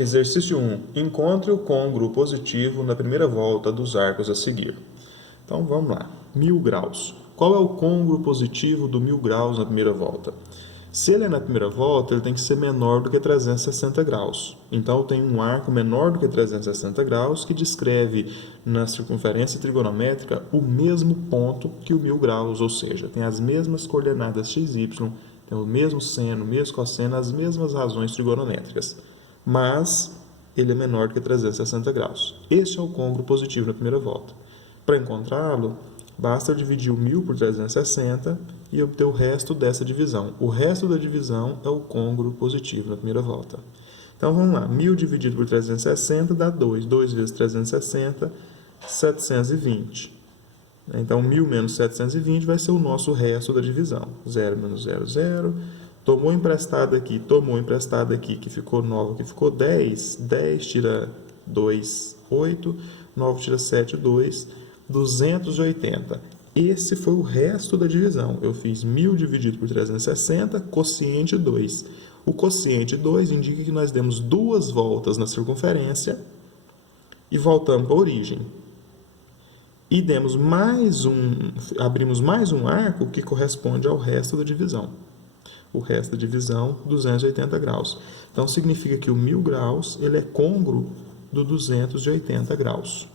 Exercício 1. Encontre o côngruo positivo na primeira volta dos arcos a seguir. Então, vamos lá. 1000 graus. Qual é o côngruo positivo do 1000 graus na primeira volta? Se ele é na primeira volta, ele tem que ser menor do que 360 graus. Então, eu tenho um arco menor do que 360 graus que descreve na circunferência trigonométrica o mesmo ponto que o 1000 graus, ou seja, tem as mesmas coordenadas x, y, tem o mesmo seno, o mesmo cosseno, as mesmas razões trigonométricas. Mas ele é menor do que 360 graus. Este é o côngruo positivo na primeira volta. Para encontrá-lo, basta eu dividir o 1000 por 360 e obter o resto dessa divisão. O resto da divisão é o côngruo positivo na primeira volta. Então, vamos lá. 1000 dividido por 360 dá 2. 2 vezes 360, 720. Então, 1000 menos 720 vai ser o nosso resto da divisão. 0 menos 0, 0. Tomou emprestado aqui, que ficou 9, que ficou 10. 10 tira 2, 8. 9 tira 7, 2. 280. Esse foi o resto da divisão. Eu fiz 1000 dividido por 360, quociente 2. O quociente 2 indica que nós demos duas voltas na circunferência e voltamos para a origem. E demos abrimos mais um arco que corresponde ao resto da divisão. O resto da divisão, 280 graus. Então, significa que o 1000 graus ele é côngruo do 280 graus.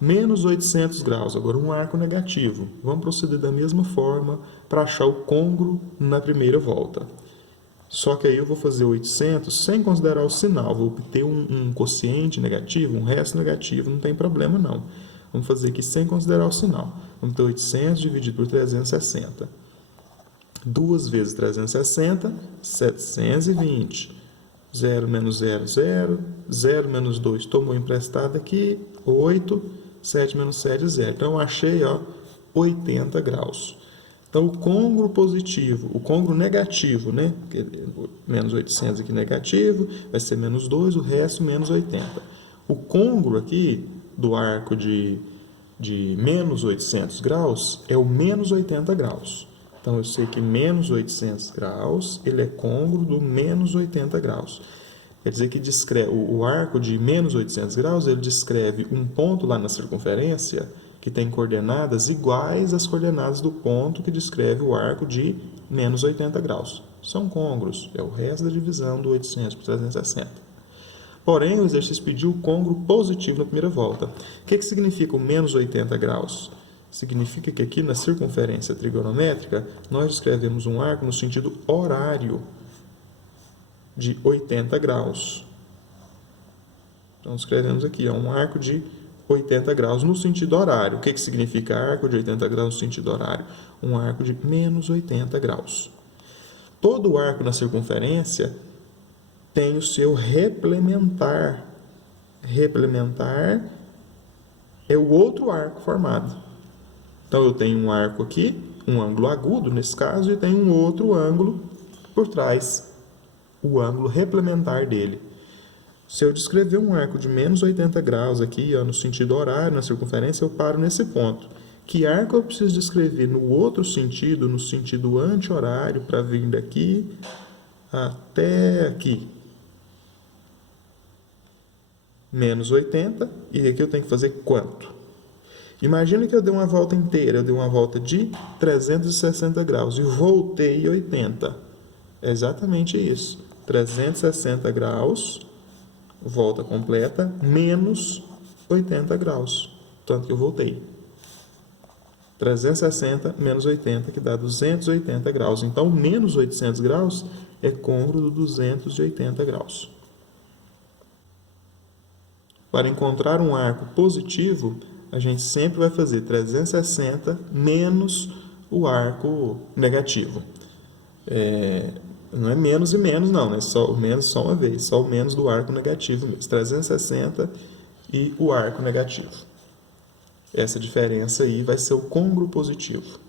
Menos 800 graus, agora um arco negativo. Vamos proceder da mesma forma para achar o côngruo na primeira volta. Só que aí eu vou fazer 800 sem considerar o sinal. Vou obter um quociente negativo, um resto negativo, não tem problema não. Vamos fazer aqui sem considerar o sinal. Vamos ter 800 dividido por 360. 2 vezes 360, 720. 0 menos 0, 0. 0 menos 2, tomou emprestado aqui, 8. 7 menos 7, 0. Então, eu achei 80 graus. Então, o côngruo positivo, o côngruo negativo, né? Menos 800 aqui negativo, vai ser menos 2, o resto menos 80. O côngruo aqui do arco de menos 800 graus é o menos 80 graus. Então, eu sei que menos 800 graus, ele é côngruo do menos 80 graus. Quer dizer que o arco de menos 800 graus, ele descreve um ponto lá na circunferência que tem coordenadas iguais às coordenadas do ponto que descreve o arco de menos 80 graus. São côngruos, é o resto da divisão do 800 por 360. Porém, o exercício pediu o côngruo positivo na primeira volta. O que significa o menos 80 graus? Significa que aqui na circunferência trigonométrica, nós descrevemos um arco no sentido horário de 80 graus. Então, escrevemos aqui, um arco de 80 graus no sentido horário. O que significa arco de 80 graus no sentido horário? Um arco de menos 80 graus. Todo arco na circunferência tem o seu replementar. Replementar é o outro arco formado. Então, eu tenho um arco aqui, um ângulo agudo nesse caso, e tenho um outro ângulo por trás, o ângulo replementar dele. Se eu descrever um arco de menos 80 graus aqui, no sentido horário, na circunferência, eu paro nesse ponto. Que arco eu preciso descrever no outro sentido, no sentido anti-horário, para vir daqui até aqui? Menos 80, e aqui eu tenho que fazer quanto? Imagina que eu dei uma volta inteira, eu dei uma volta de 360 graus e voltei 80. É exatamente isso. 360 graus, volta completa, menos 80 graus. Tanto que eu voltei. 360 menos 80, que dá 280 graus. Então, menos 800 graus é côngruo do 280 graus. Para encontrar um arco positivo, a gente sempre vai fazer 360 menos o arco negativo. Não é menos e menos, não, né? Só o menos só uma vez, só o menos do arco negativo mesmo. 360 e o arco negativo. Essa diferença aí vai ser o côngruo positivo.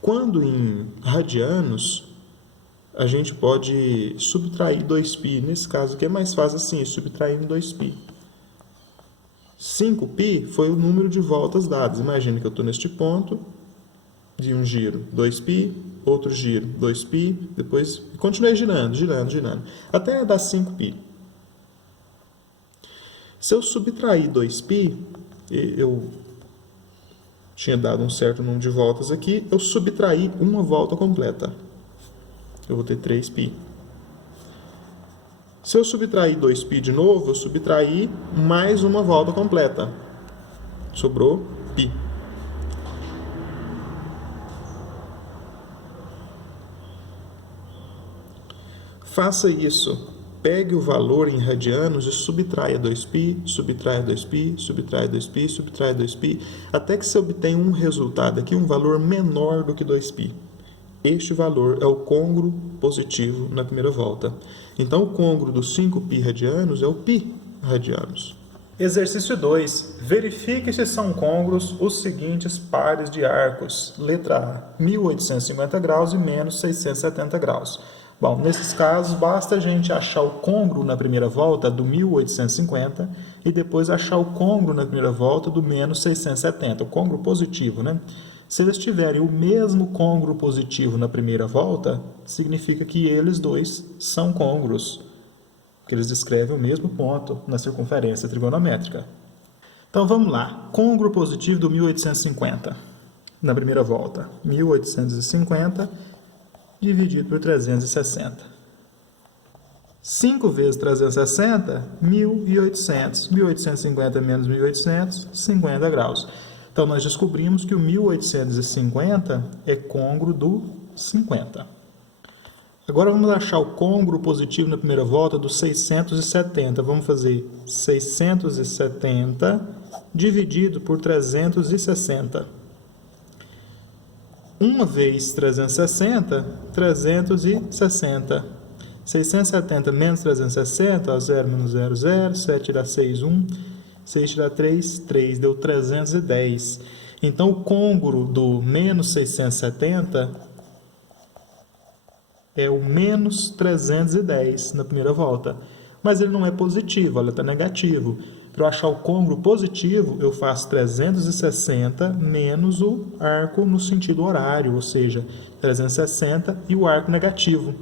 Quando em radianos, a gente pode subtrair 2π. Nesse caso aqui é mais fácil assim, subtraindo 2π. 5π foi o número de voltas dadas. Imagina que eu estou neste ponto, de um giro, 2π, outro giro, 2π, depois continuei girando, até dar 5π. Se eu subtrair 2π, eu tinha dado um certo número de voltas aqui, eu subtraí uma volta completa. Eu vou ter 3π. Se eu subtrair 2π de novo, eu subtraí mais uma volta completa. Sobrou π. Faça isso. Pegue o valor em radianos e subtraia 2π, subtraia 2π, subtraia 2π, subtraia 2π, até que você obtenha um resultado aqui, um valor menor do que 2π. Este valor é o côngruo positivo na primeira volta. Então, o côngruo dos 5π radianos é o π radianos. Exercício 2. Verifique se são côngruos os seguintes pares de arcos. Letra A, 1850 graus e menos 670 graus. Bom, nesses casos, basta a gente achar o côngruo na primeira volta do 1850 e depois achar o côngruo na primeira volta do menos 670, o côngruo positivo, né? Se eles tiverem o mesmo côngruo positivo na primeira volta, significa que eles dois são côngruos, porque eles descrevem o mesmo ponto na circunferência trigonométrica. Então vamos lá, côngruo positivo do 1850 na primeira volta, 1850 dividido por 360. 5 vezes 360, 1.800. 1.850 menos 1.800, 50 graus. Então, nós descobrimos que o 1.850 é côngruo do 50. Agora, vamos achar o côngruo positivo na primeira volta do 670. Vamos fazer 670 dividido por 360. 1 vezes 360, 360. 670 menos 360, 0 menos 0, 0. 7 dá 6, 1. 6 dá 3, 3. Deu 310. Então, o côngruo do menos 670 é o menos 310 na primeira volta. Mas ele não é positivo, ele está negativo. Para eu achar o côngruo positivo, eu faço 360 menos o arco no sentido horário, ou seja, 360 e o arco negativo.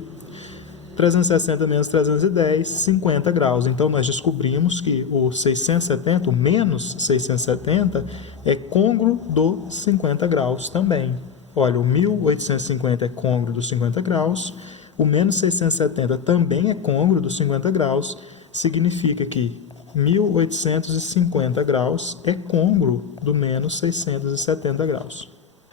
360 menos 310, 50 graus. Então, nós descobrimos que o 670, o menos 670, é côngruo do 50 graus também. Olha, o 1850 é côngruo dos 50 graus, o menos 670 também é côngruo dos 50 graus, significa que 1850 graus é côngruo do menos 670 graus.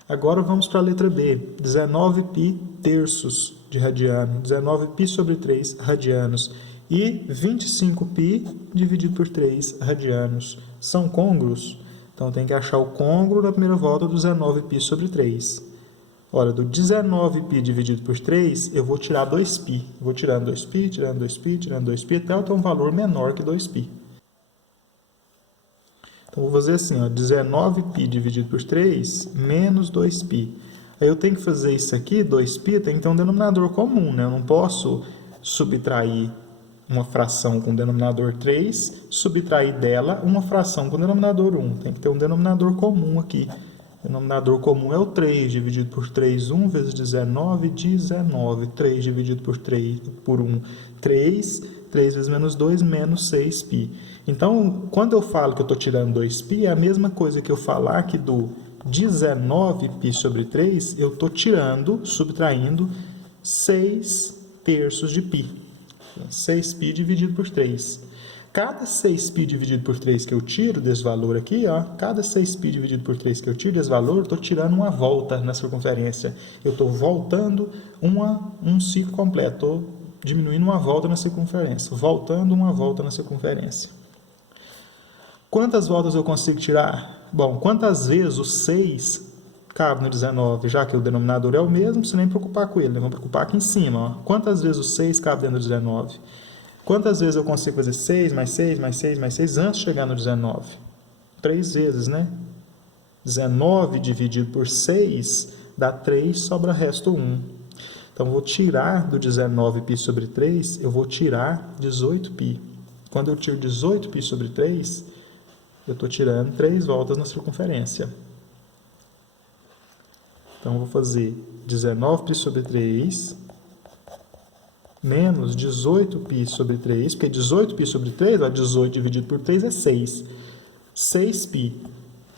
Agora vamos para a letra B, 19π terços de radiano, 19π sobre 3 radianos e 25π dividido por 3 radianos. São côngruos? Então tem que achar o côngruo na primeira volta do 19π sobre 3. Olha, do 19π dividido por 3, eu vou tirar 2π. Vou tirando 2π, tirando 2π, tirando 2π, até eu ter um valor menor que 2π. Então, vou fazer assim, ó, 19π dividido por 3, menos 2π. Aí eu tenho que fazer isso aqui, 2π, tem que ter um denominador comum, né? Eu não posso subtrair uma fração com denominador 3, subtrair dela uma fração com denominador 1. Tem que ter um denominador comum aqui. O denominador comum é o 3, dividido por 3, 1 vezes 19, 19. 3 dividido por 1, 3. 3 vezes menos 2, menos 6π. Então, quando eu falo que eu estou tirando 2π, é a mesma coisa que eu falar que do 19π sobre 3, eu estou tirando, subtraindo 6 terços de π. 6π dividido por 3. Cada 6π dividido por 3 que eu tiro desse valor aqui, ó, cada 6π dividido por 3 que eu tiro desse valor, eu estou tirando uma volta na circunferência. Eu estou voltando um ciclo completo, estou diminuindo uma volta na circunferência, voltando uma volta na circunferência. Quantas voltas eu consigo tirar? Bom, quantas vezes o 6 cabe no 19? Já que o denominador é o mesmo, não precisa nem preocupar com ele, vamos preocupar aqui em cima. Ó. Quantas vezes o 6 cabe dentro do 19? Quantas vezes eu consigo fazer 6 mais 6 mais 6 mais 6 antes de chegar no 19? 3 vezes, né? 19 dividido por 6 dá 3, sobra resto 1. Então, eu vou tirar do 19π sobre 3, eu vou tirar 18π. Quando eu tiro 18π sobre 3, eu estou tirando 3 voltas na circunferência. Então, eu vou fazer 19π sobre 3 menos 18π sobre 3, porque 18π sobre 3, ó, 18 dividido por 3 é 6. 6π,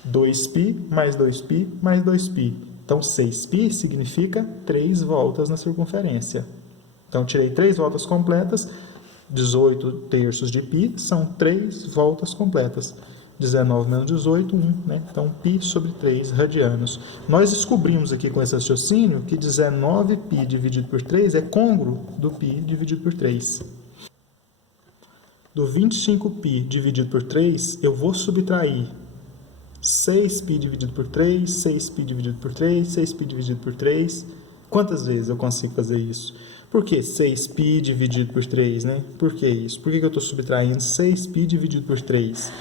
2π mais 2π mais 2π. Então, 6π significa 3 voltas na circunferência. Então, tirei 3 voltas completas, 18 terços de π são 3 voltas completas. 19 menos 18, 1, né? Então, π sobre 3 radianos. Nós descobrimos aqui com esse raciocínio que 19π dividido por 3 é côngruo do π dividido por 3. Do 25π dividido por 3, eu vou subtrair 6π dividido por 3, 6π dividido por 3, 6π dividido por 3. Quantas vezes eu consigo fazer isso? Por que 6π dividido por 3, né? Por que isso? Por que eu estou subtraindo 6π dividido por 3?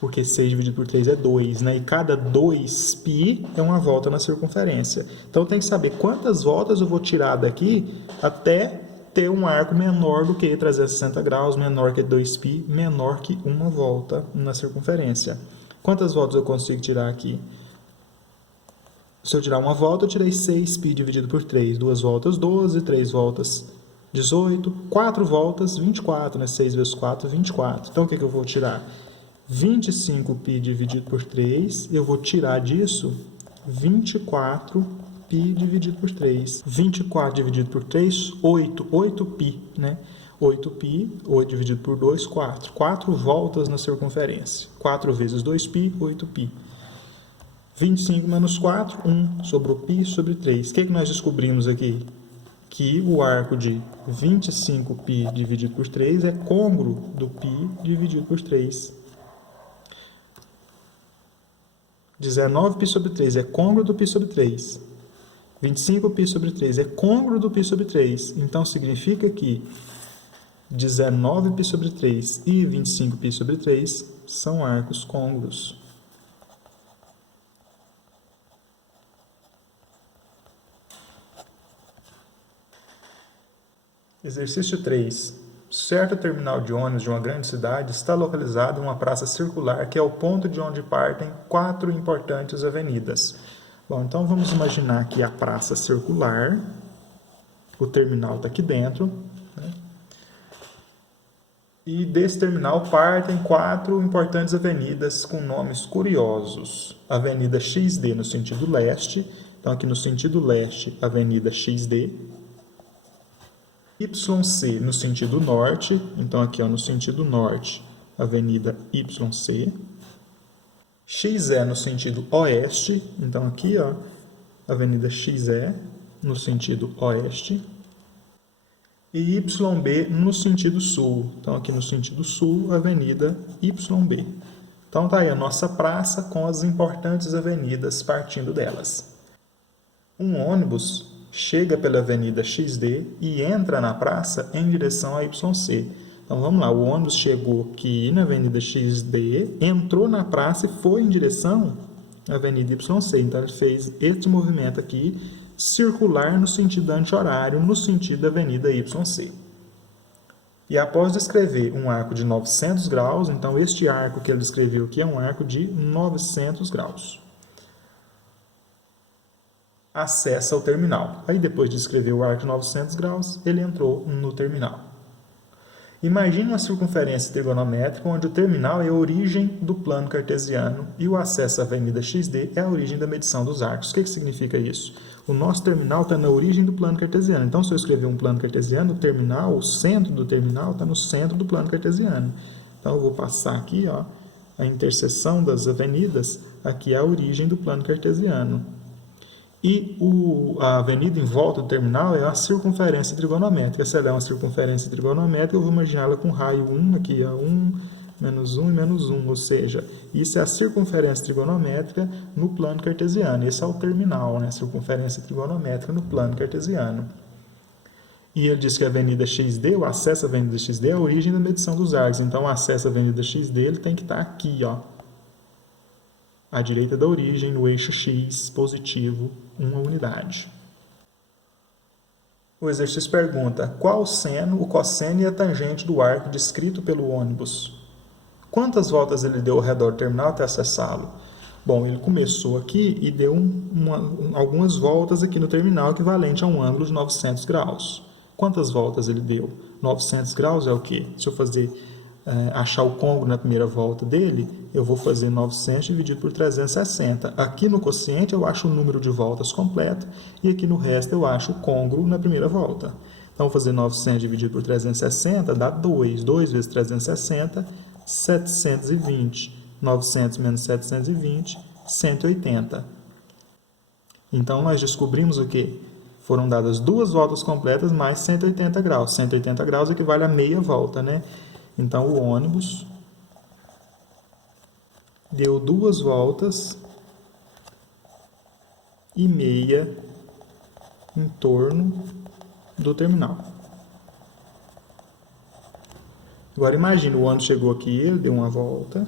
Porque 6 dividido por 3 é 2, né? E cada 2π é uma volta na circunferência. Então, tem que saber quantas voltas eu vou tirar daqui até ter um arco menor do que 360 graus, menor que 2π, menor que uma volta na circunferência. Quantas voltas eu consigo tirar aqui? Se eu tirar uma volta, eu tirei 6π dividido por 3. 2 voltas, 12. 3 voltas, 18. 4 voltas, 24. Né? 6 vezes 4, 24. Então, o que eu vou tirar? 25π dividido por 3. Eu vou tirar disso 24π dividido por 3. 24 dividido por 3, 8. 8π, né? 8π, 8 dividido por 2, 4. 4 voltas na circunferência. 4 vezes 2π, 8π. 25 menos 4, 1. Sobrou π sobre 3. O que nós descobrimos aqui? Que o arco de 25π dividido por 3 é côngruo do π dividido por 3. 19π sobre 3 é côngruo do π sobre 3. 25π sobre 3 é côngruo do π sobre 3. Então, significa que 19π sobre 3 e 25π sobre 3 são arcos côngruos. Exercício 3. Certo terminal de ônibus de uma grande cidade está localizado em uma praça circular que é o ponto de onde partem 4 importantes avenidas. Bom, então vamos imaginar aqui a praça circular. O terminal está aqui dentro, né? E desse terminal partem 4 importantes avenidas com nomes curiosos. Avenida XD no sentido leste. Então, aqui no sentido leste, Avenida XD. YC no sentido norte, então aqui ó, no sentido norte, Avenida YC. XE no sentido oeste, então aqui ó, Avenida XE no sentido oeste. E YB no sentido sul, então aqui no sentido sul, Avenida YB. Então tá aí a nossa praça com as importantes avenidas partindo delas. Um ônibus chega pela Avenida XD e entra na praça em direção a YC. Então, vamos lá. O ônibus chegou aqui na Avenida XD, entrou na praça e foi em direção à Avenida YC. Então, ele fez esse movimento aqui, circular no sentido anti-horário, no sentido da Avenida YC. E após descrever um arco de 900 graus, então, este arco que ele descreveu aqui é um arco de 900 graus. Acessa o terminal. Aí, depois de escrever o arco de 900 graus, ele entrou no terminal. Imagine uma circunferência trigonométrica onde o terminal é a origem do plano cartesiano e o acesso à Avenida XD é a origem da medição dos arcos. O que significa isso? O nosso terminal está na origem do plano cartesiano. Então, se eu escrever um plano cartesiano, o terminal, o centro do terminal está no centro do plano cartesiano. Então, eu vou passar aqui ó, a interseção das avenidas, aqui é a origem do plano cartesiano. E a avenida em volta do terminal é uma circunferência trigonométrica. Se ela é uma circunferência trigonométrica, eu vou imaginá-la com raio 1, aqui é 1, menos 1 e menos 1. Ou seja, isso é a circunferência trigonométrica no plano cartesiano. Esse é o terminal, né? Circunferência trigonométrica no plano cartesiano. E ele diz que a Avenida XD, o acesso à Avenida XD é a origem da medição dos arcos. Então, o acesso à Avenida XD ele tem que estar aqui, ó, à direita da origem, no eixo X, positivo, 1 unidade. O exercício pergunta: qual o seno, o cosseno e a tangente do arco descrito pelo ônibus? Quantas voltas ele deu ao redor do terminal até acessá-lo? Bom, ele começou aqui e deu algumas voltas aqui no terminal, equivalente a um ângulo de 900 graus. Quantas voltas ele deu? 900 graus é o quê? Se eu achar o côngruo na primeira volta dele, eu vou fazer 900 dividido por 360. Aqui no quociente eu acho o número de voltas completo e aqui no resto eu acho o côngruo na primeira volta. Então, vou fazer 900 dividido por 360 dá 2. 2 vezes 360, 720. 900 menos 720, 180. Então, nós descobrimos o quê? Foram dadas 2 voltas completas mais 180 graus. 180 graus equivale a meia volta, né? Então, o ônibus deu 2 voltas e meia em torno do terminal. Agora, imagine, o ônibus chegou aqui, ele deu uma volta,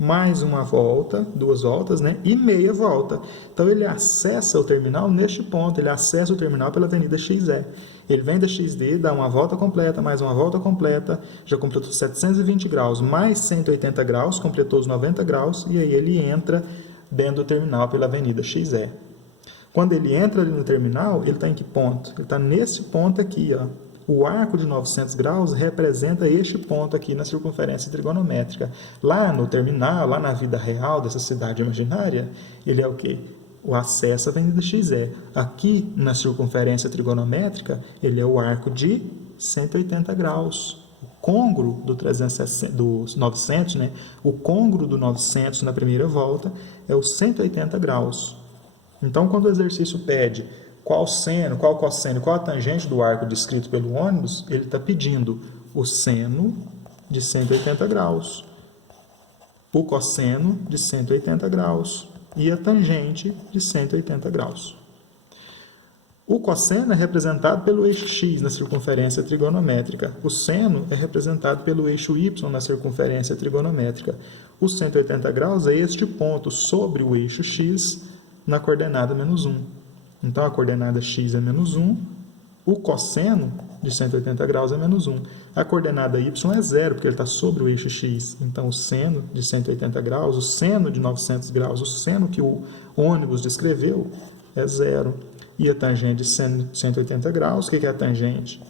mais uma volta, 2 voltas, né? E meia volta. Então, ele acessa o terminal neste ponto, ele acessa o terminal pela Avenida XE. Ele vem da XD, dá uma volta completa, mais uma volta completa, já completou 720 graus, mais 180 graus, completou os 90 graus, e aí ele entra dentro do terminal pela Avenida XE. Quando ele entra ali no terminal, ele está em que ponto? Ele está nesse ponto aqui, ó. O arco de 900 graus representa este ponto aqui na circunferência trigonométrica. Lá no terminal, lá na vida real dessa cidade imaginária, ele é o quê? O acesso à Avenida XE. Aqui na circunferência trigonométrica, ele é o arco de 180 graus. O côngruo do 900, né? O côngruo do 900 na primeira volta é o 180 graus. Então, quando o exercício pede qual seno, qual cosseno, qual a tangente do arco descrito pelo ônibus, ele está pedindo o seno de 180 graus, o cosseno de 180 graus e a tangente de 180 graus. O cosseno é representado pelo eixo x na circunferência trigonométrica. O seno é representado pelo eixo y na circunferência trigonométrica. Os 180 graus é este ponto sobre o eixo x na coordenada menos 1. Então, a coordenada x é menos 1, o cosseno de 180 graus é menos 1. A coordenada y é 0, porque ele está sobre o eixo x. Então, o seno de 180 graus, o seno de 900 graus, o seno que o ônibus descreveu é 0. E a tangente de 180 graus, o que é a tangente?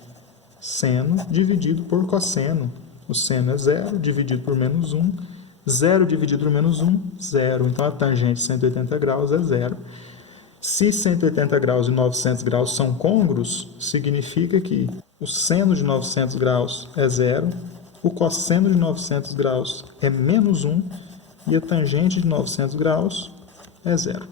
Seno dividido por cosseno. O seno é 0, dividido por menos 1. 0 dividido por menos 1, 0. Então, a tangente de 180 graus é 0. Se 180 graus e 900 graus são côngruos, significa que o seno de 900 graus é 0, o cosseno de 900 graus é menos 1 e a tangente de 900 graus é 0.